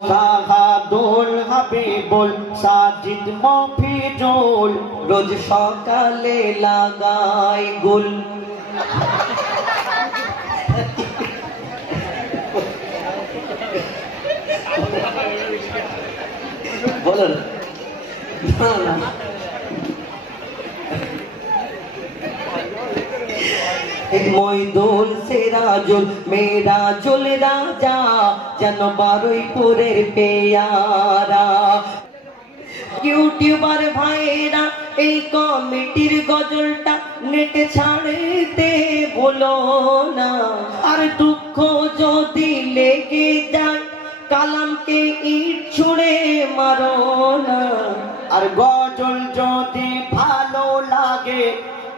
সাহাদুল হাবিবুল সাজিদ মফিজুল রোজ সকালে লাগাই গুল। বলেন মইদুল সিরাজুল মেরাজুল রাজা যেন বারুইপুরের পেয়ারা। ইউটিউবার ভাইরা এই কমিটির গজলটা নেটে ছাড়তে ভুলো না। আর দুঃখ যদি লেগে যায় কালামকে ইট ছুঁড়ে মারো না। আর গজল যদি ভালো লাগে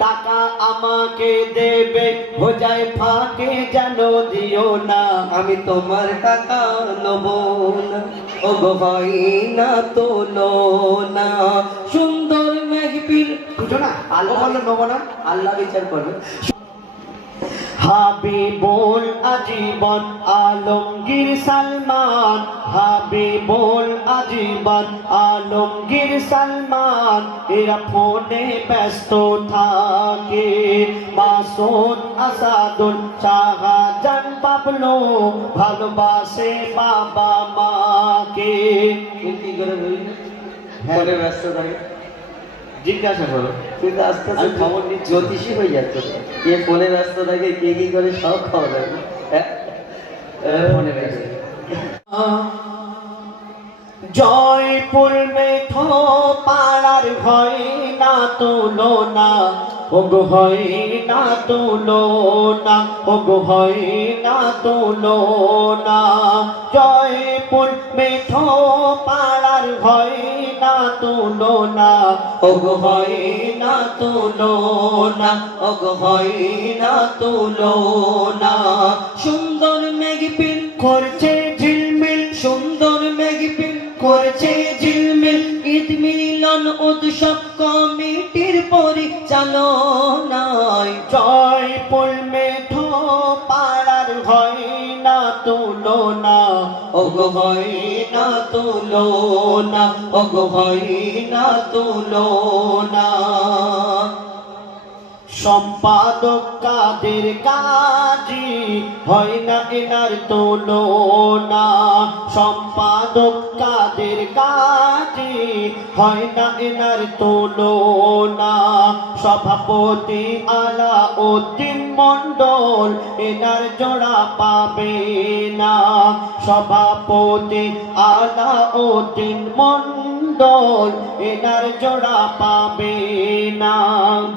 টাকা আমাকে দেবে, হো যায় ফাঁকে যেন দিও না। আমি তোমার টাকা নেব না, ও গো ভাই না তোলো না। সুন্দর মেহফিল বুঝো না, আল্লাহ বললো নেবো না, আল্লাহ বিচার করবে। হাবিবুল আজীবন আলমগীর সালমান, হাবিবুল আজীবন আলমগীর সালমান এরা ফোনে ব্যস্ত থাকে। মাসুদ আসাদুল শাহজাহান বাবলু ভালোবাসে বাবা মাকে। কি করে বলি ফোনে ব্যস্ত থাকে, জিজ্ঞাসা করো। তুই তো আস্তে আস্তে খবর নিয়ে জ্যোতিষী হয়ে যাচ্ছে। কে ফোনে ব্যস্ত থাকে, কে কি করে সব খবর রাখবে। ফোনে ব্যস্ত জয়পুর মেঠো পাড়ার হয় না তুলনা, ওগো হয় না তুলনা, ওগো হয় না তুলনা। জয়পুর মেঠো পাড়ার হয় না তুলনা, ওগো হয় না তুলনা, ওগো হয় না তুলনা। সুন্দর মেঘপিল করছে ঝিলমিল, সুন্দর মেঘপিল করছে ঝিলমিল। ঈদ মিলন উৎসব কমিটির পরিচালনায় জয়পুর মেঠো পাড়ার হয় না তুলনা, ওগো হয় না তুলনা, ওগো হয় না তুলনা। সম্পাদক কাদের কাজী হয় না এনার তুলনা, সম্পাদক কাদের কাজী হয় না এনার তুলনা। সভাপতি আলাউদ্দিন মন্ডল এনার জোড়া পাবে না, সভাপতি আলাউদ্দিন মন্ডল এনার জোড়া পাবে না।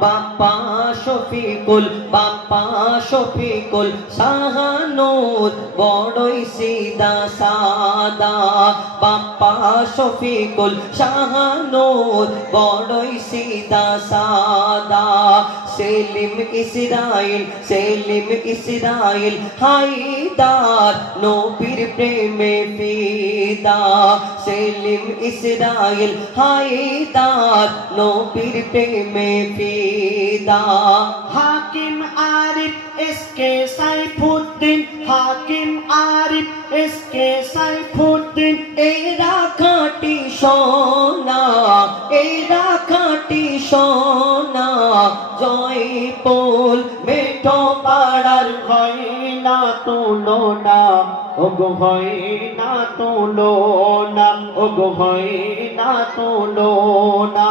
বাপ্পা শফিকুল, বাপ্পা শফিকুল শাহানুর বড়ই সিদা সাদা। বাপ্পা শফিকুল শাহানুর বড়ই সিদা সাদা। সেলিম ইসরাইল, সেলিম ইসরাইল হায়দার নবীর প্রেমে ফিদা। সেলিম ইসরাইল হায়দার নবীর প্রেমে ফিদা। হাকিম আরিফ এসকে সাইফুদ্দিন, হাকিম আরিফ এসকে সাইফুদ্দিন এরা খাঁটি সোনা, এরা খাঁটি সোনা। জয়পুর মেঠো পাড়ার হয় না তুলনা, ওগো হয় না তুলনা, ওগো হয় না তুলনা।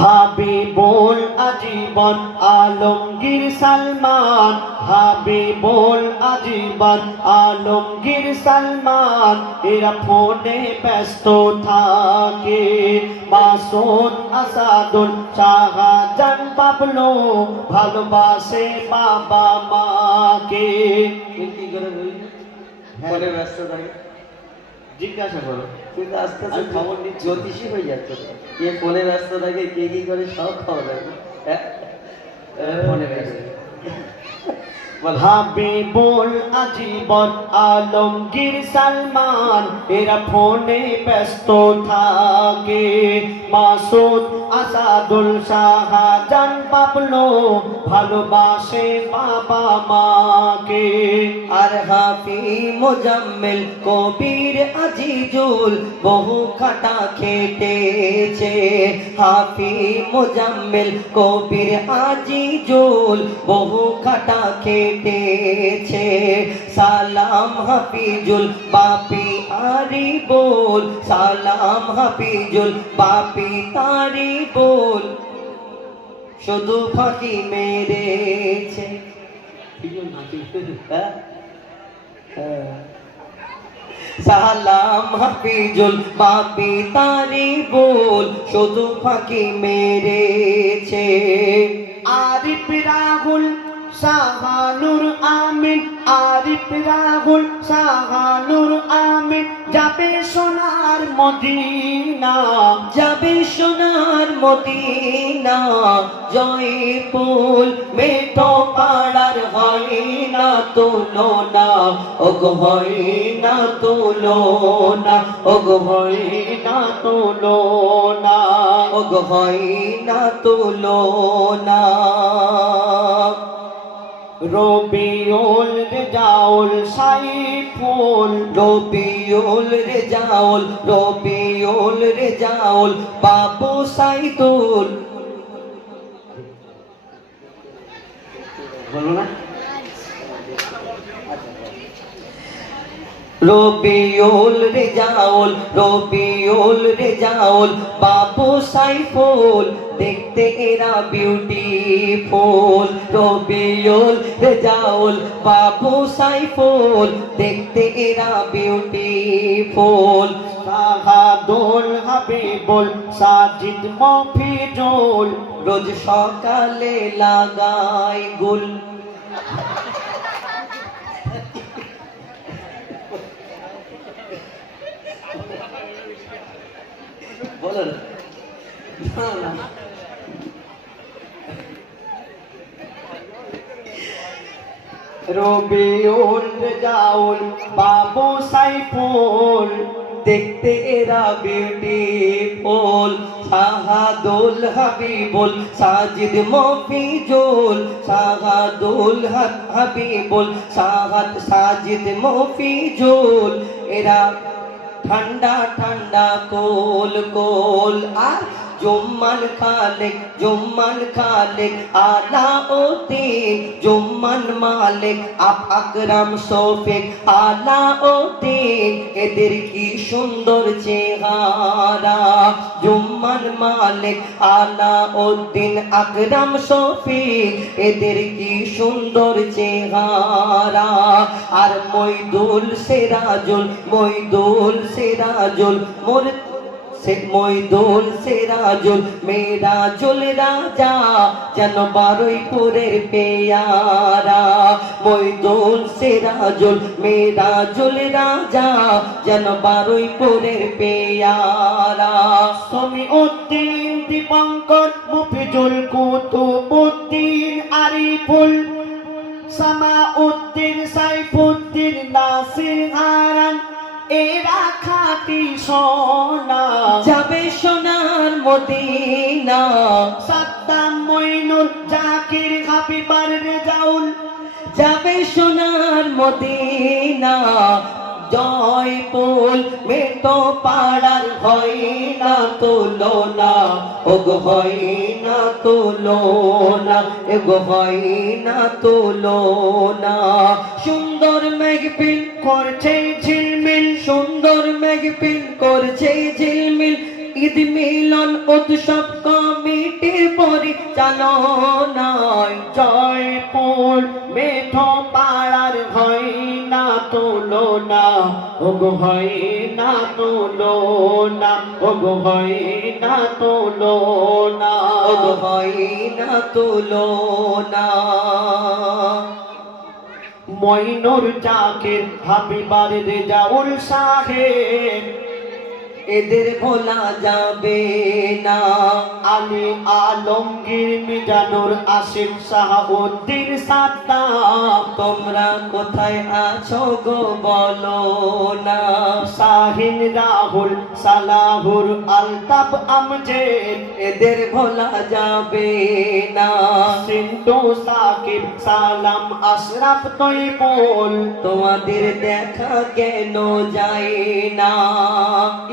হাবিবুল আজীবন আলমগীর সালমান, হাবিবুল আজীবন আলমগীর সালমান এরা ফোনে ব্যস্ত থাকে। মাসুদ আসাদুল শাহজাহান বাবলু ভালোবাসে বাবা মাকে। কি করে বলি ফোনে ব্যস্ত থাকে, জিজ্ঞাসা করো। তুই তো আস্তে আস্তে খবর নিয়ে জ্যোতিষী হয়ে যাচ্ছে। কে ফোনে ব্যস্ত থাকে, কে কি করে সব খবর রাখবে। ফোনে ব্যস্ত হাবিবুল আজীবন আলমগীর সালমান এরা ফোনে ব্যস্ত থাকে। মাসুদ আসাদুল শাহজান বাবলো ভালোবাসে বাবা মাকে। আর হাফি মোজাম্মেল কবির আজিজুল বহু খাটা খেটেছে। হাফি মোজাম্মেল কবির আজিজুল বহু খাটা খেটেছে। সালাম হাফিজুল বাপি আরি বল, সালাম হাফিজুল বাপি তারি বল, শুধু ফাঁকি মেরেছে। সালাম হাফিজুল বাপি তারি বল, শুধু ফাঁকি মেরেছে। আরিফ রাহুল শাহানুর আমিন, আরিফ রাহুল শাহানুর আমিন যাবে সোনার মদিনা, যাবে সোনার মদিনা। জয়পুর মেঠো পাড়ার হয় না তুলনা, ওগো হয় না তুলনা, ওগো হয় না তুলনা, ওগো হয় না তুলনা। রবিউল রেজাউল সাইফুল, রবিউল রেজাউল, রবিউল রেজাউল বাবু সাইদুল। বলো না, রবিউল রেজাউল, রবিউল রেজাউল বাবু সাইফুল, দেখতে এরা বিউটিফুল। রবিউল রেজাউল বাবু সাইফুল, দেখতে এরা বিউটিফুল। শাহাদুল হাবিবুল সাজিদ মফিজুল রোজ সকালে লাগায় গুল। বলো না, রবিউল রেজাউল বাবু সাইফুল, দেখতে এরা বিউটিফুল। শাহাদুল হাবিবুল সাজিদ মফিজুল, শাহাদুল হাবিবুল সাজিদ মফিজুল, এরা ঠান্ডা ঠান্ডা কোল কোল। আর জুম্মান খালেক, জুম্মান খালেক আলাউদ্দিন, জুম্মান মালিক আকরাম শফিক আলাউদ্দিন, এদের কি সুন্দর চেহারা। জুম্মান মালিক আলাউদ্দিন আকরাম শফিক, এদের কি সুন্দর চেহারা। আর মইদুল সিরাজুল, মইদুল সিরাজুল মোর মইদুল সিরাজুল মেরাজুল রাজা, যেন বারুইপুরের পেয়ারা। মইদুল সিরাজুল মেরাজুল রাজা, যেন বারুইপুরের পেয়ারা। সমিউদ্দিন দীপঙ্কর মফিজুল কুতুবুদ্দিন আরিফুল, সামাউদ্দিন সাইফুদ্দিন নাসির হারান, এরা খাঁটি সোনা, যাবে সোনার মদিনা। সাদ্দাম মইনুল জাকির হাবিবার রেজাউল, যাবে সোনার মদিনা। জয়পুর মেটো পাড়ার হয় না তুলনা, ওগো হয় না তুলনা, এগো হয় না তুলনা। সুন্দর মেঘপিল করছে ঝিলমিল, সুন্দর মেঘপিল করছে ঝিলমিল। ঈদ মিলন উৎসব কমিটির পরিচালনায়, জয়পুর মেঠো পাড়ার হয় না তুলনা, ওগো হয় না তুলনা, ওগো হয় না তুলনা, ওগো হয় না তুলনা। মইনুর জাকির হাবিবার রেজাউল সাহেব, এদের ভোলা যাবে না। আলী আলমগীর মিজানুর আসিফ শাহাবুদ্দিন সাদ্দাম তোমরা কোথায় আছো গো বলো না। শাহিন রাহুল সালাহুর আলতাফ আমজেদ এদের ভোলা যাবে না। সিন্টু সাকিব সালাম আশরাফ তৈবুল তোমাদের দেখা কেন যায় না।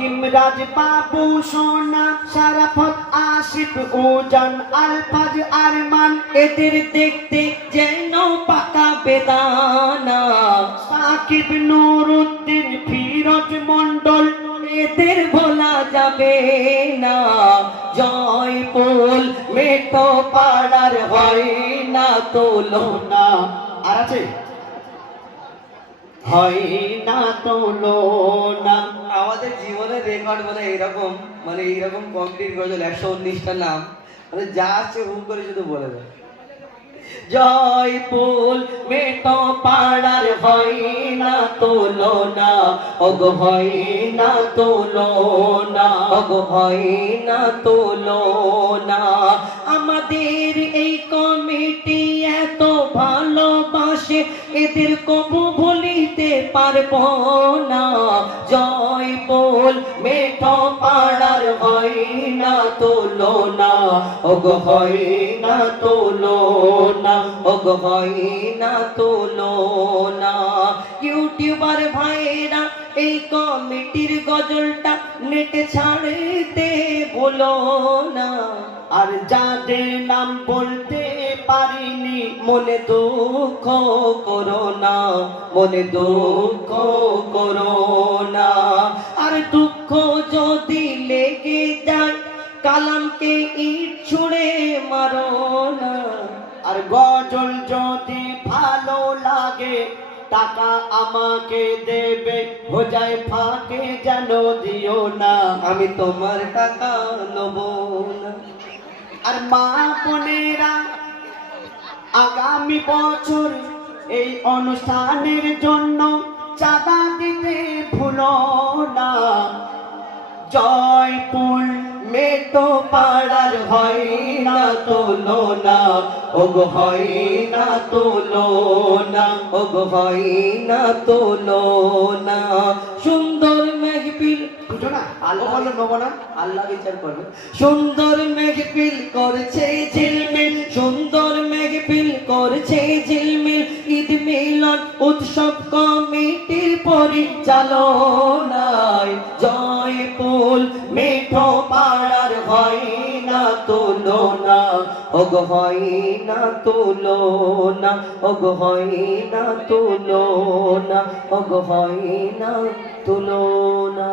ইমরাজ বাবু সোনা শারাফত আসিফ উজান আলফাজ আরমান এদের দেখতে যেন পাকা বেদানা। সাকিব নুরুদ্দিন ফিরোজ মন্ডল এদের ভোলা যাবে না। জয়পুর মেটো পাড়ার হয় না তুলনা। আর আছে হয় না তুলনা। আমাদের জীবনের রেকর্ড মানে এইরকম কমপ্লিট গজল 119টা নাম, মানে যা আছে হুম করে শুধু বলে দেয়। জয়পুর মেটো পাড়ার হয় না তুলনা, ওগো হয় না তুলনা, ওগো হয় না তুলনা। আমাদের এই কমিটি এত ভালোবাসে, এদের কবু ভুলিতে পারবো না। জয়পুর মেঠো পাড়ার হয় না তুলনা, ওগো হয় না তুলনা, ওগো হয় না তুলনা। ইউটিউবার ভাইরা এই কমিটির গজলটা নেটে ছাড়তে ভুলো না। আর যাদের নাম বলতে পারিনি মনে দুঃখ করো না, মনে দুঃখ করো না। আর দুঃখ যদি লেগে যায় কালামকে ইট ছুঁড়ে মারো না। আর গজল যদি ভালো লাগে টাকা আমাকে দেবে, হো যায় ফাঁকে যেন দিও না। আমি তোমার টাকা নেব না। আর মা বোনেরা আগামী বছর এই অনুষ্ঠানের জন্য চাঁদা দিতে ভুলো না। জয়পুর মেটো পাড়ার হয় না তুলনা, ওগো হয় না তুলনা, ওগো হয় না তুলনা। সুন্দর মেহফিল বুঝো না আলো বলো নেবো না। আল্লাহ বিচার করবে। সুন্দর মেহফিল করছে ঝিলমিল, সুন্দর মেহফিল করছে ঝিলমিল। ঈদ মিলন উৎসব কমিটির পরিচালনায় জয়পুর মেঠো পাড়ার হয় না তুলনা, ওগো হয় না তুলনা, ওগো হয় না তুলনা, ওগো হয় না তুলনা।